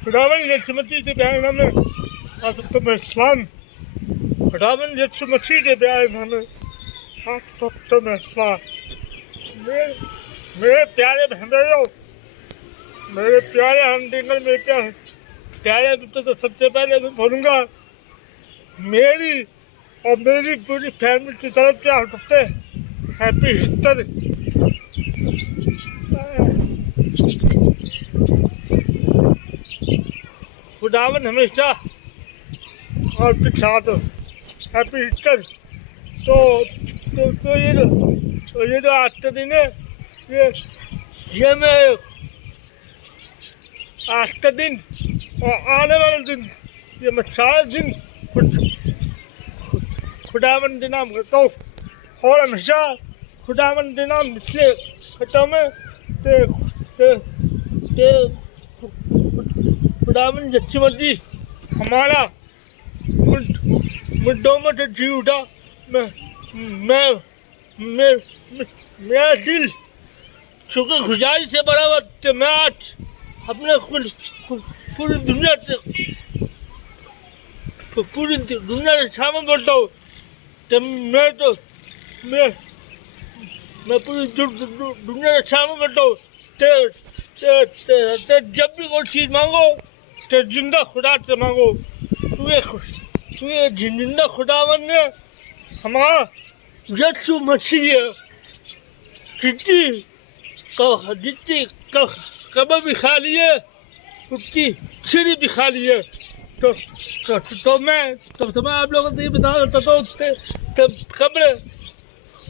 खुदावन यीशु मसीह के प्यारे नाम में आप सबको मैं सलाम। खुदावन यीशु मसीह के प्यारे नाम में आप सबको मैं सलाम। मेरे प्यारे बहनों, मेरे प्यारे हमदिंगल, मेरे प्यारे दोस्तों, तो सबसे पहले मैं बोलूँगा मेरी और मेरी पूरी फैमिली की तरफ से आप सबसे हैप्पी ईस्टर। खुदावन हमेशा आपके साथ हो। Happy Easter. तो ये जो आज का दिन है, ये मैं आज का दिन और आने वाला दिन, ये मैं सारा दिन खुदावन के नाम करता हूँ और हमेशा खुदावन के नाम इसलिए करता हूँ मैं खुदावन यीशु मसीह हमारा मुद्दों में से जी उठा। मेरा दिल शुक्रगुजारी से भरा हुआ कि मैं आज अपने पूरी दुनिया से सामने बोलता हूँ कि मैं पूरी दुनिया के सामने बोलता हूँ जब भी कोई चीज़ मांगो तो जिंदा खुदा से मांगो। जिंदा खुदावन ने हमारा यीशु मसीह जितनी कब्र भी खा लिए, उसकी सीढ़ी भी खा लिए। तो मैं आप लोगों को ये बता देता हूँ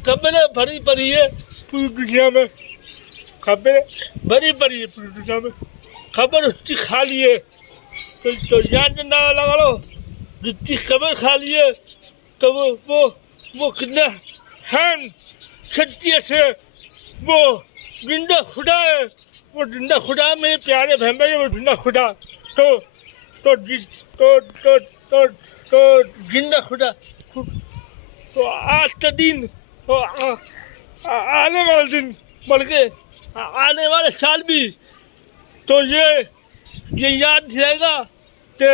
कब्र भरी पड़ी है पूरी दुनिया में। खबर भरी पड़ी है पूरी दुनिया में, खबर उसकी खाली है। तो याद लगा लो, जितनी खबर खाली है तो वो कितना हैन सच्चियत है। वो जिंदा खुदा है, वो जिंदा खुदा मेरे प्यारे बहन भाई, वो जिंदा खुदा। तो जिंदा खुदा। तो आज का दिन और आने वाला दिन, बल्कि आने वाले साल भी, तो ये याद रहेगा कि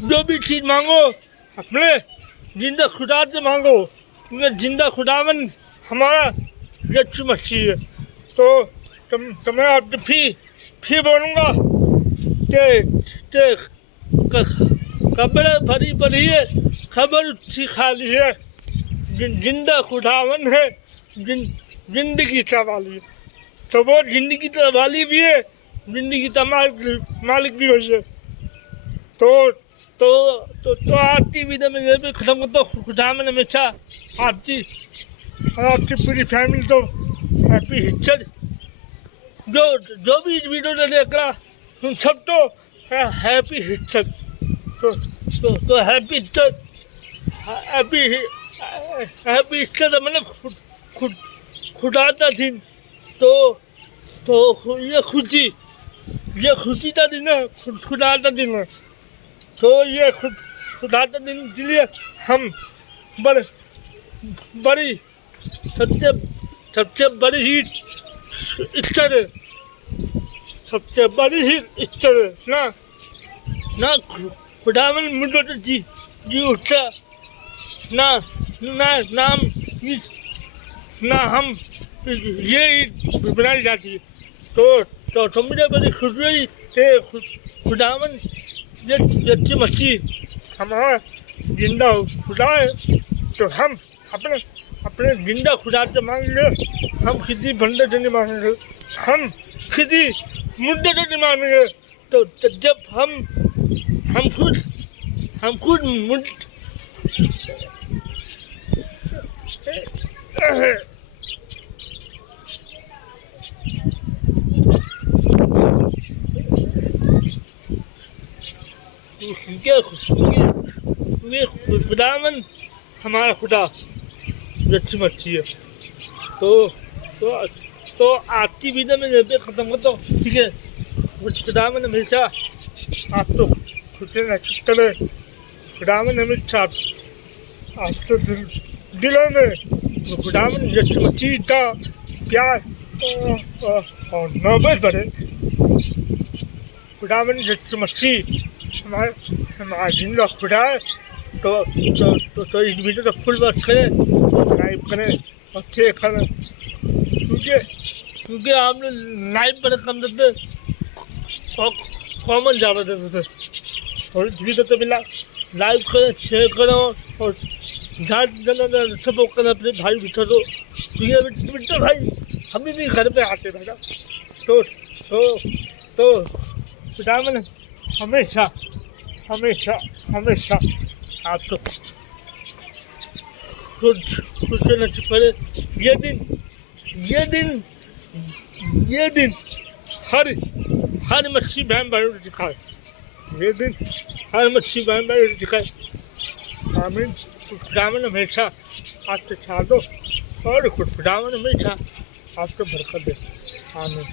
जो भी चीज़ मांगो अपने जिंदा खुदा से मांगो, क्योंकि जिंदा खुदावन हमारा यीशु मसीह है। तो मैं आपसे फिर बोलूँगा कि कब्र भरी पड़ी है, खबर उसकी खाली है। जिंदा खुदावन है, जिंदगी का वाली है। तो वो जिंदगी का वाली भी है, जिंदगी का मालिक भी वही है। तो आज की वीडियो में ये भी खत्म करता हूँ। खुदावन हमेशा आपकी पूरी फैमिली को हैप्पी ईस्टर। जो भी इस वीडियो ने देख रहा उन सबको हैप्पी ईस्टर। तो हैप्पी ईस्टर, हैप्पी ईस्टर मतलब खुदा का दिन। तो ये खुशी का दिन है, खुदा का दिन है। तो ये खुदा का दिन, इसलिए हम बड़ी सबसे बड़ी ही ईस्टर है, सबसे बड़ी ही ईस्टर है ना खुदावन मुझे तो जी उठता ना हम ये बनाई जाती है। तो मुझे बड़ी खुशी हुई कि खुदावन यीशु मसीह हमारा जिंदा खुदा है। तो हम अपने जिंदा खुदा से मांगेंगे, हम किसी बंदे से नहीं मांगेंगे, हम किसी मुद्दे से नहीं मांगेंगे। तो जब हम खुद खुदावन हमारा खुदा यीशु मसीह है। तो आपकी वीडियो में ये भी खत्म करता हूँ, ठीक है। खुदावन हमेशा आपको खुशी रखा करे। खुदावन हमेशा आपके दिलों में खुदावन यीशु मसीह का प्यार और मोहब्बत बढ़े। खुदावन जैसे मच्छी हमारा जिंदा खुदा है तो इस वीडियो को फुल वॉच करें, लाइक करें और शेयर करें, क्योंकि आपने लाइक पर कम देते और कॉमन ज़्यादा देते थे। और इस वीडियो को मिला लाइक करें, शेयर करें और ज़्यादा सपोर्ट करें अपने भाई बिठा दो। ये बिठा भाई हम भी घर पे आते बेटा। तो खुदावन हमेशा हमेशा हमेशा आपको खुद से नसीब करे। ये दिन हर मच्छी बहन भाई दिखाए, ये दिन हर मच्छी बहन भाई दिखाए। आमीन। खुदावन हमेशा आपके साथ हो और खुदावन हमेशा आपको बरकत दे। आमीन।